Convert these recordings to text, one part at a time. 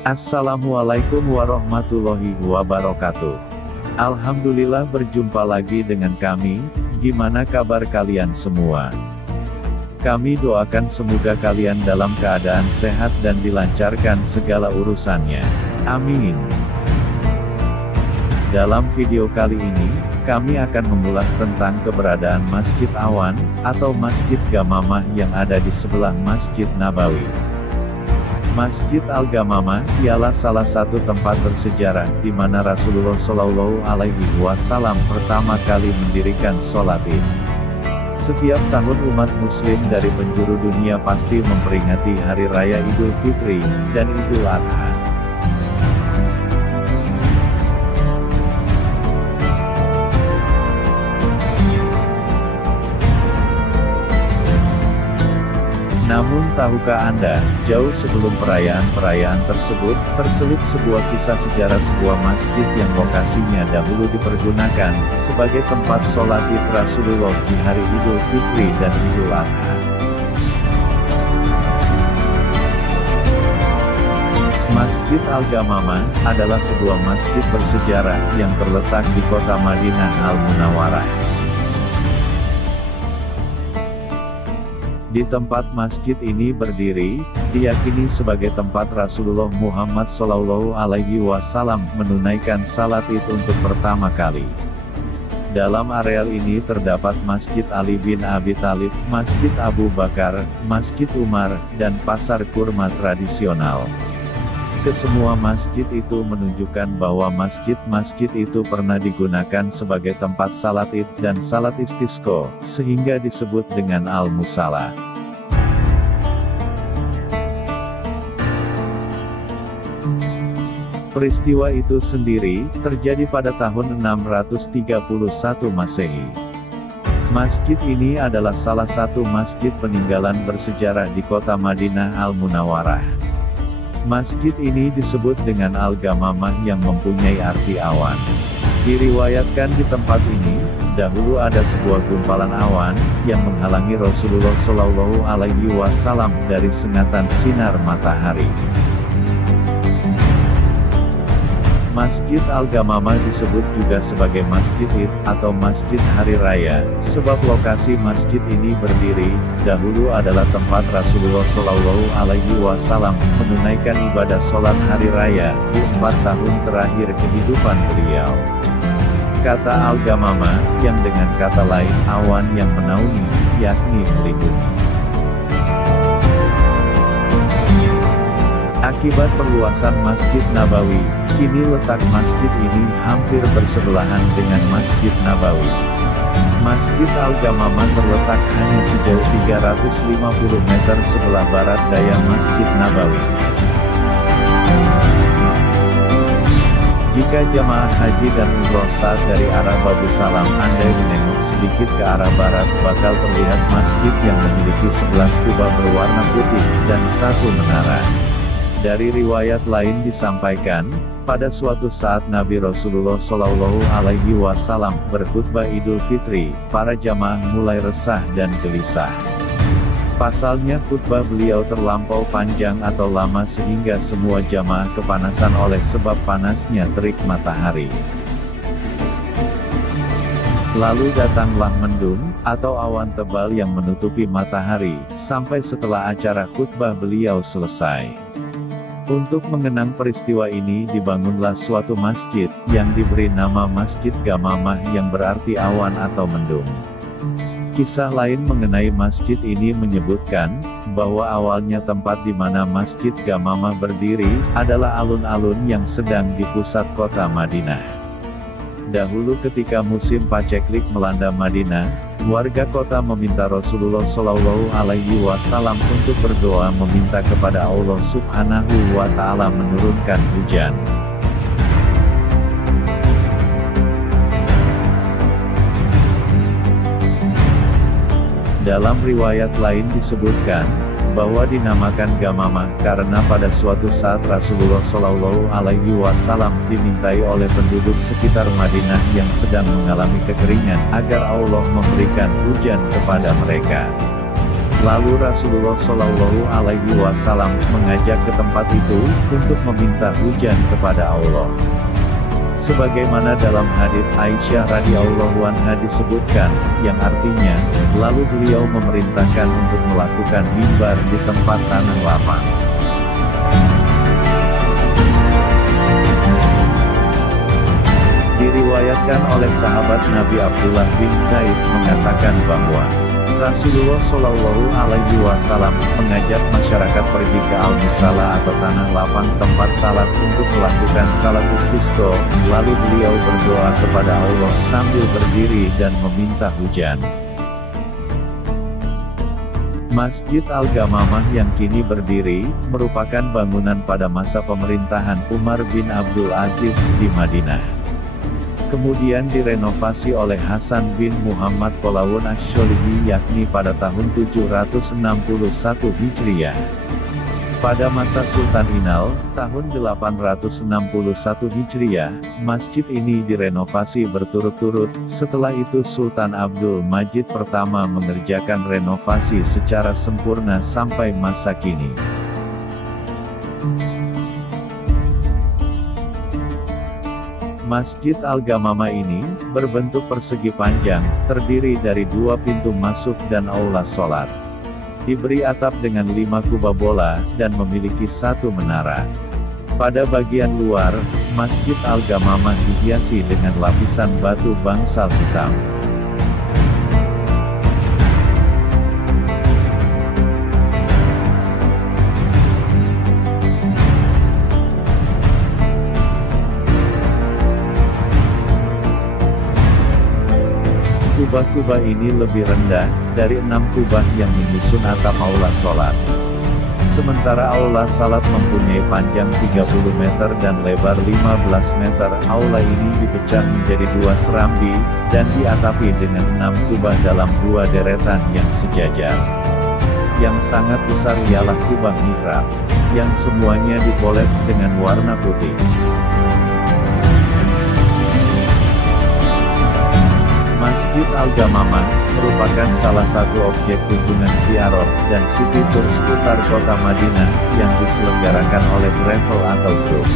Assalamualaikum warahmatullahi wabarakatuh. Alhamdulillah berjumpa lagi dengan kami. Gimana kabar kalian semua? Kami doakan semoga kalian dalam keadaan sehat dan dilancarkan segala urusannya. Amin. Dalam video kali ini, kami akan mengulas tentang keberadaan Masjid Awan, atau Masjid Gamamah yang ada di sebelah Masjid Nabawi. Masjid Al-Gamamah ialah salah satu tempat bersejarah di mana Rasulullah Shallallahu Alaihi Wasallam pertama kali mendirikan sholat Id. Setiap tahun umat Muslim dari penjuru dunia pasti memperingati Hari Raya Idul Fitri dan Idul Adha. Namun tahukah Anda, jauh sebelum perayaan-perayaan tersebut, terselip sebuah kisah sejarah sebuah masjid yang lokasinya dahulu dipergunakan sebagai tempat sholat Id Rasulullah di hari Idul Fitri dan Idul Adha. Masjid Al-Gamamah adalah sebuah masjid bersejarah yang terletak di kota Madinah Al-Munawwarah. Di tempat masjid ini berdiri, diyakini sebagai tempat Rasulullah Muhammad Shallallahu Alaihi Wasallam menunaikan salat Id untuk pertama kali. Dalam areal ini terdapat Masjid Ali bin Abi Thalib, Masjid Abu Bakar, Masjid Umar, dan pasar kurma tradisional. Kesemua masjid itu menunjukkan bahwa masjid-masjid itu pernah digunakan sebagai tempat salat Id dan salat istisqa, sehingga disebut dengan Al-Musalla. Peristiwa itu sendiri terjadi pada tahun 631 Masehi. Masjid ini adalah salah satu masjid peninggalan bersejarah di kota Madinah Al-Munawwarah. Masjid ini disebut dengan Al-Gamamah yang mempunyai arti awan. Diriwayatkan di tempat ini, dahulu ada sebuah gumpalan awan, yang menghalangi Rasulullah Shallallahu Alaihi Wasallam dari sengatan sinar matahari. Masjid Al-Gamamah disebut juga sebagai Masjid Id, atau Masjid Hari Raya, sebab lokasi masjid ini berdiri, dahulu adalah tempat Rasulullah Shallallahu Alaihi Wasallam menunaikan ibadah sholat Hari Raya, di 4 tahun terakhir kehidupan beliau. Kata Al-Gamamah, yang dengan kata lain, awan yang menaungi, yakni melindungi. Akibat perluasan Masjid Nabawi, kini letak masjid ini hampir bersebelahan dengan Masjid Nabawi. Masjid Al-Gamamah terletak hanya sejauh 350 meter sebelah barat daya Masjid Nabawi. Jika jamaah haji dan umroh saat dari arah Babu Salam Anda menengok sedikit ke arah barat, bakal terlihat masjid yang memiliki 11 kubah berwarna putih, dan 1 menara. Dari riwayat lain disampaikan, pada suatu saat Nabi Rasulullah Shallallahu Alaihi Wasallam berkhutbah Idul Fitri, para jamaah mulai resah dan gelisah. Pasalnya khutbah beliau terlampau panjang atau lama sehingga semua jamaah kepanasan oleh sebab panasnya terik matahari. Lalu datanglah mendung, atau awan tebal yang menutupi matahari, sampai setelah acara khutbah beliau selesai. Untuk mengenang peristiwa ini dibangunlah suatu masjid, yang diberi nama Masjid Gamamah yang berarti awan atau mendung. Kisah lain mengenai masjid ini menyebutkan, bahwa awalnya tempat di mana Masjid Gamamah berdiri, adalah alun-alun yang sedang di pusat kota Madinah. Dahulu ketika musim paceklik melanda Madinah, warga kota meminta Rasulullah Shallallahu Alaihi Wasallam untuk berdoa meminta kepada Allah Subhanahu wa Ta'ala menurunkan hujan. Dalam riwayat lain disebutkan, bahwa dinamakan Gamamah karena pada suatu saat Rasulullah Shallallahu Alaihi Wasallam dimintai oleh penduduk sekitar Madinah yang sedang mengalami kekeringan agar Allah memberikan hujan kepada mereka. Lalu Rasulullah Shallallahu Alaihi Wasallam mengajak ke tempat itu untuk meminta hujan kepada Allah. Sebagaimana dalam hadits Aisyah radhiyallahu anha disebutkan, yang artinya, lalu beliau memerintahkan untuk melakukan mimbar di tempat tanah lapang. Diriwayatkan oleh sahabat Nabi Abdullah bin Zaid mengatakan bahwa Rasulullah Shallallahu Alaihi Wasallam mengajak masyarakat pergi ke al-musalla atau tanah lapang tempat salat untuk melakukan salat istisqa, lalu beliau berdoa kepada Allah sambil berdiri dan meminta hujan. Masjid Al-Ghamamah yang kini berdiri, merupakan bangunan pada masa pemerintahan Umar bin Abdul Aziz di Madinah. Kemudian direnovasi oleh Hasan bin Muhammad Tolawun Asy-Syolihi yakni pada tahun 761 Hijriah. Pada masa Sultan Inal, tahun 861 Hijriah, masjid ini direnovasi berturut-turut. Setelah itu Sultan Abdul Majid pertama mengerjakan renovasi secara sempurna sampai masa kini. Masjid Al-Ghamamah ini, berbentuk persegi panjang, terdiri dari 2 pintu masuk dan aula sholat. Diberi atap dengan 5 kubah bola, dan memiliki 1 menara. Pada bagian luar, Masjid Al-Ghamamah dihiasi dengan lapisan batu bangsal hitam. Kubah-kubah ini lebih rendah, dari 6 kubah yang menyusun atap aula sholat. Sementara aula salat mempunyai panjang 30 meter dan lebar 15 meter, aula ini dipecah menjadi 2 serambi, dan diatapi dengan 6 kubah dalam 2 deretan yang sejajar. Yang sangat besar ialah kubah mihrab, yang semuanya dipoles dengan warna putih. Masjid Al-Ghamamah merupakan salah satu objek kunjungan ziarah dan city tour seputar kota Madinah yang diselenggarakan oleh travel atau grup.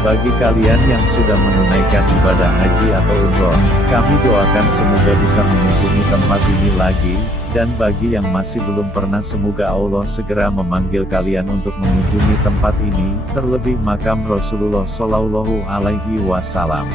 Bagi kalian yang sudah menunaikan ibadah haji atau umroh, kami doakan semoga bisa mengunjungi tempat ini lagi, dan bagi yang masih belum pernah semoga Allah segera memanggil kalian untuk mengunjungi tempat ini, terlebih makam Rasulullah Shallallahu Alaihi Wasallam.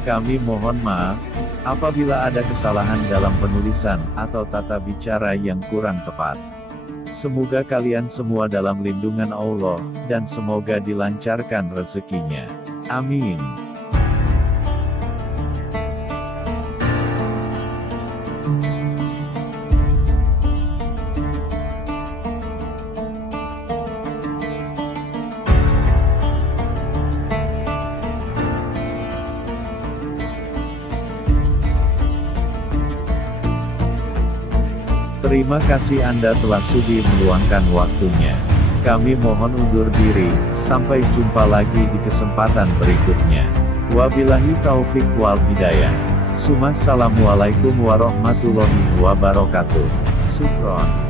Kami mohon maaf, apabila ada kesalahan dalam penulisan, atau tata bicara yang kurang tepat. Semoga kalian semua dalam lindungan Allah, dan semoga dilancarkan rezekinya. Amin. Terima kasih Anda telah sudi meluangkan waktunya. Kami mohon undur diri, sampai jumpa lagi di kesempatan berikutnya. Wabillahi taufik wal hidayah. Assalamualaikum warahmatullahi wabarakatuh. Syukron.